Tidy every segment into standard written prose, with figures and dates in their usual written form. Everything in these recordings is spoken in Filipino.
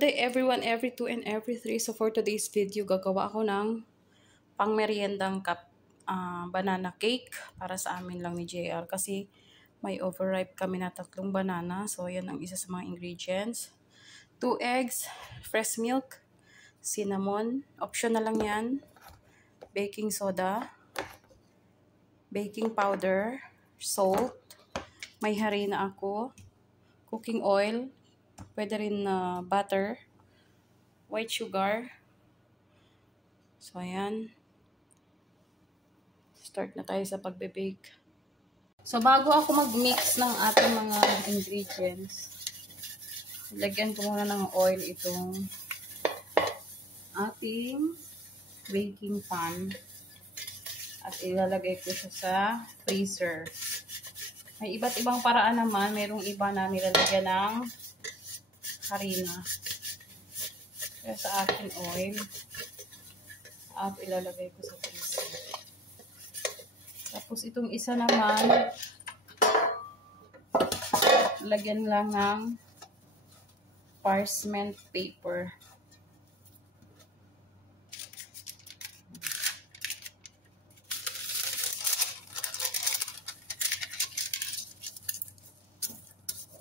Good day everyone, every 2 and every 3. So for today's video, gagawa ako ng pangmeryendang banana cake para sa amin lang ni JR kasi may overripe kami na 3 banana. So yan ang isa sa mga ingredients. 2 eggs, fresh milk, cinnamon, optional lang yan, baking soda, baking powder, salt, may harina ako, cooking oil, pwede rin butter, white sugar. So, ayan. Start na tayo sa pagbe-bake. So, bago ako mag-mix ng ating mga ingredients, lagyan ko muna ng oil itong ating baking pan. At ilalagay ko siya sa freezer. May iba't ibang paraan naman. Mayroong iba na nilalagyan ng harina. Kaya sa akin oil. At ilalagay ko sa freezer. Tapos itong isa naman, lagyan lang ng parchment paper.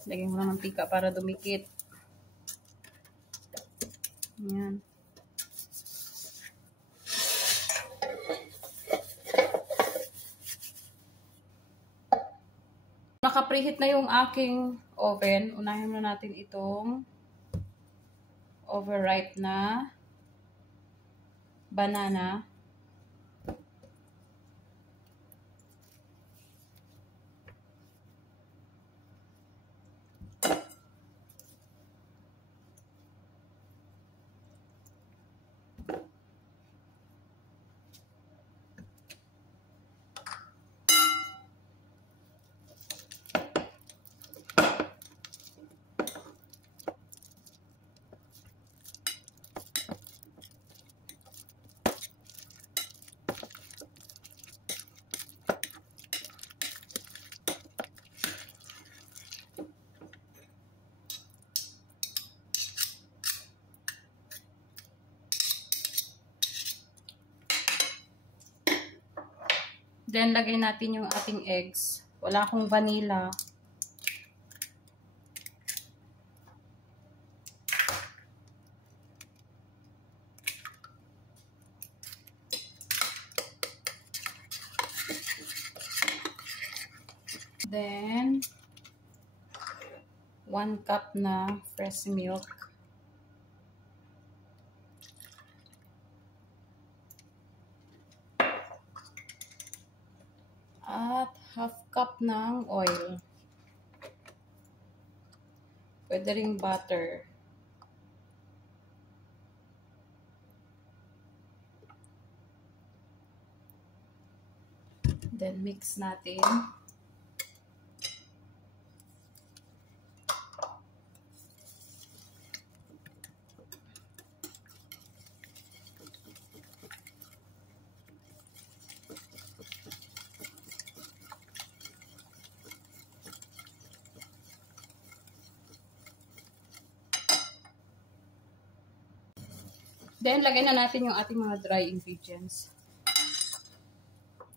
Lagyan mo ng mantika para dumikit. Ayan. Naka-preheat na yung aking oven. Unahin na natin itong overripe na banana. Then, lagay natin yung ating eggs. Wala akong vanilla. Then, 1 cup na fresh milk. At half cup ng oil. Pwede ring butter. Then mix natin. Then, lagay na natin yung ating mga dry ingredients.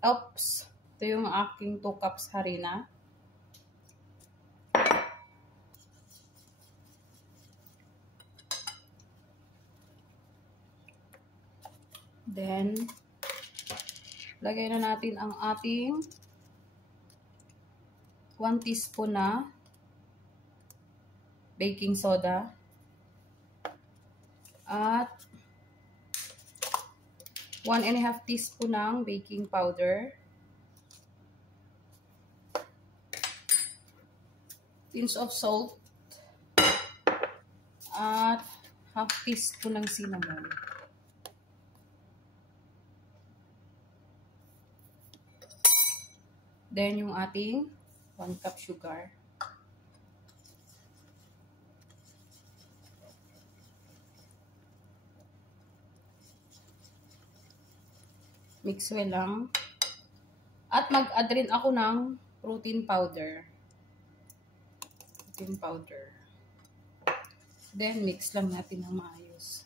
Oops! Ito yung aking 2 cups harina. Then, lagay na natin ang ating 1 teaspoon na baking soda. At 1½ teaspoon ng baking powder. Pinch of salt. At ½ teaspoon ng cinnamon. Then yung ating 1 cup sugar. Mix well lang. At mag-add rin ako ng protein powder. Protein powder. Then, mix lang natin ng maayos.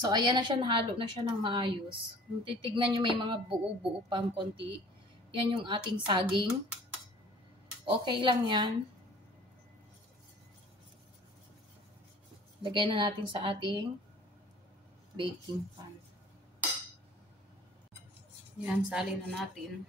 So, ayan na siya, nahalo na siya ng maayos. Kung titignan nyo, may mga buo-buo pang konti. Yan yung ating saging. Okay lang yan. Lagay na natin sa ating baking pan. Yan, salin na natin.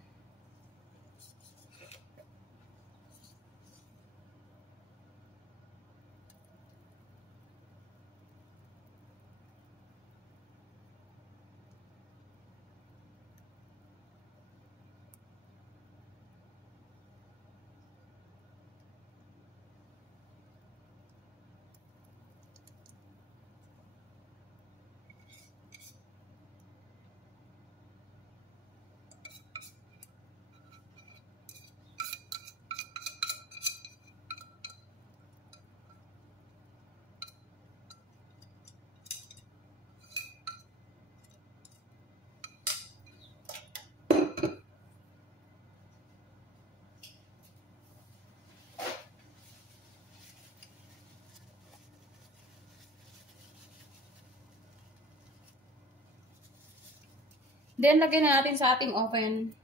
Then, lagyan na natin sa ating oven.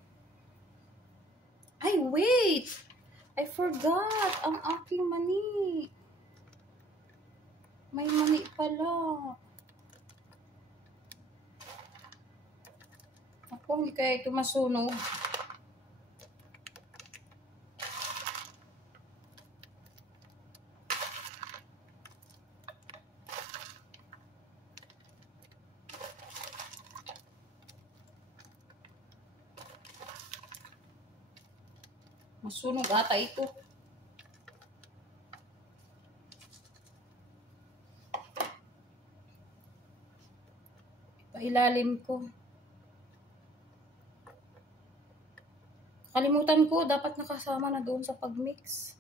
Ay, wait! I forgot ang aking mani. May mani pala. Ako, hindi kaya ito masunog. Masunog ata ito. Pailalim ko. Kalimutan ko, dapat nakasama na doon sa pagmix.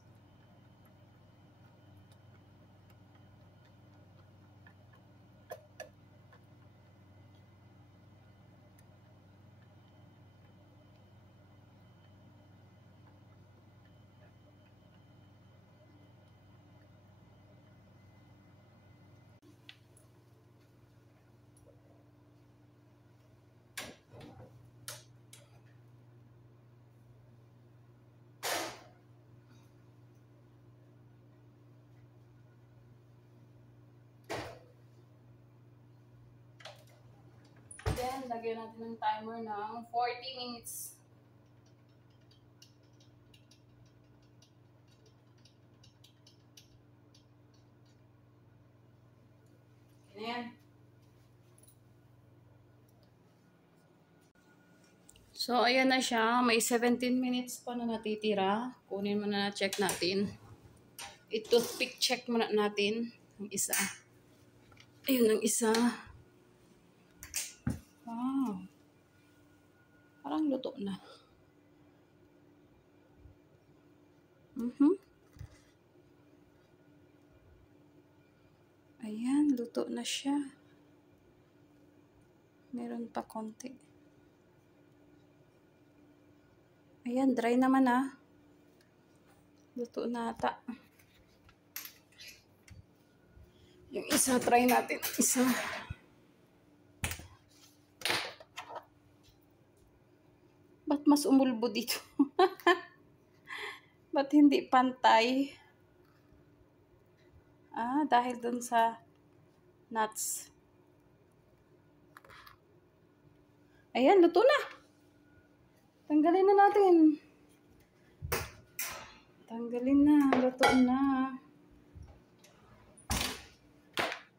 Then, lagyan natin ng timer ng 40 minutes. Ayan. So, ayan na siya. May 17 minutes pa na natitira. Kunin muna na check natin. I-toothpick check muna natin. Ang isa. Ayun ang isa. Wow. Parang luto na. Ayan, luto na siya. Meron pa konti. Ayan, dry naman ah. Luto na ata. Yung isa, try natin. Isa. Ba't mas umulbo dito? Ba't hindi pantay? Ah, dahil dun sa nuts. Ayan, luto na. Tanggalin na natin. Tanggalin na. Luto na.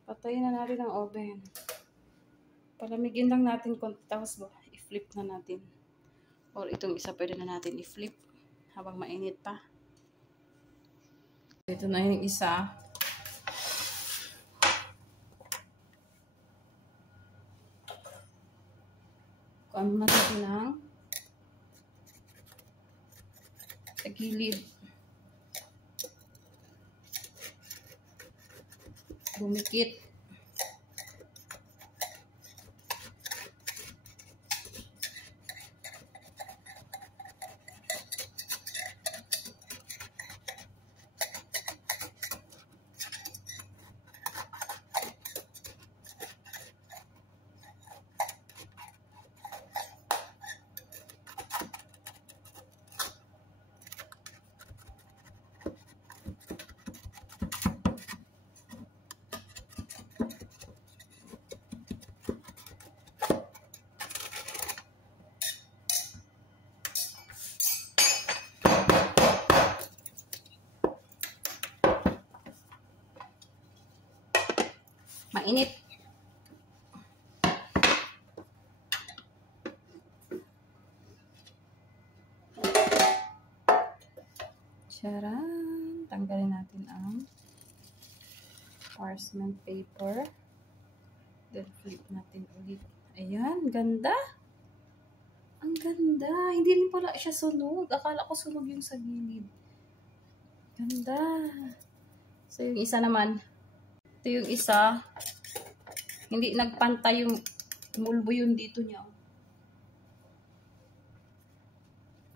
Patayin na natin ang oven. Palamigin lang natin konti. Tapos i-flip na natin. Or itong isa pwede na natin i-flip habang mainit pa. Ito na yung isa. Kuhaan natin ng sa gilid. Dumikit. Mainit. Charan! Tanggalin natin ang parchment paper. Then flip natin ulit. Ayan, ganda. Ang ganda. Hindi rin pala siya sunog. Akala ko sunog yung sa gilid. Ganda. So, yung isa naman. Ito yung isa. Hindi nagpantay yung mulbo yun dito niya.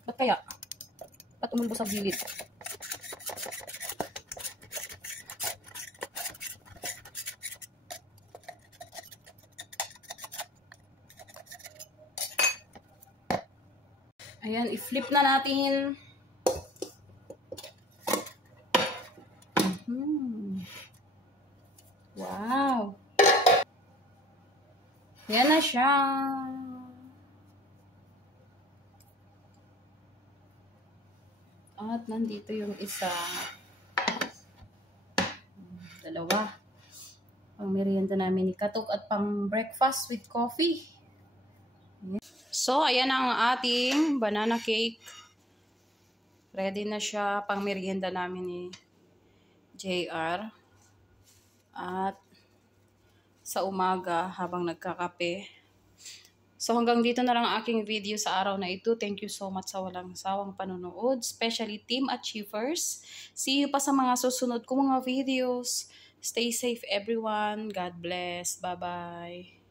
Ba't kaya? Ba't umulbo sa gilid? Ayan, i-flip na natin. Wow! Yan na siya. At nandito yung isa. Dalawa. Pang merienda namin ni Katok at pang breakfast with coffee. So, ayan ang ating banana cake. Ready na siya pang merienda namin ni JR. At sa umaga habang nagkakape. So hanggang dito na lang ang aking video sa araw na ito. Thank you so much sa walang sawang panonood. Especially Team Achievers. See you pa sa mga susunod kong mga videos. Stay safe everyone. God bless. Bye-bye.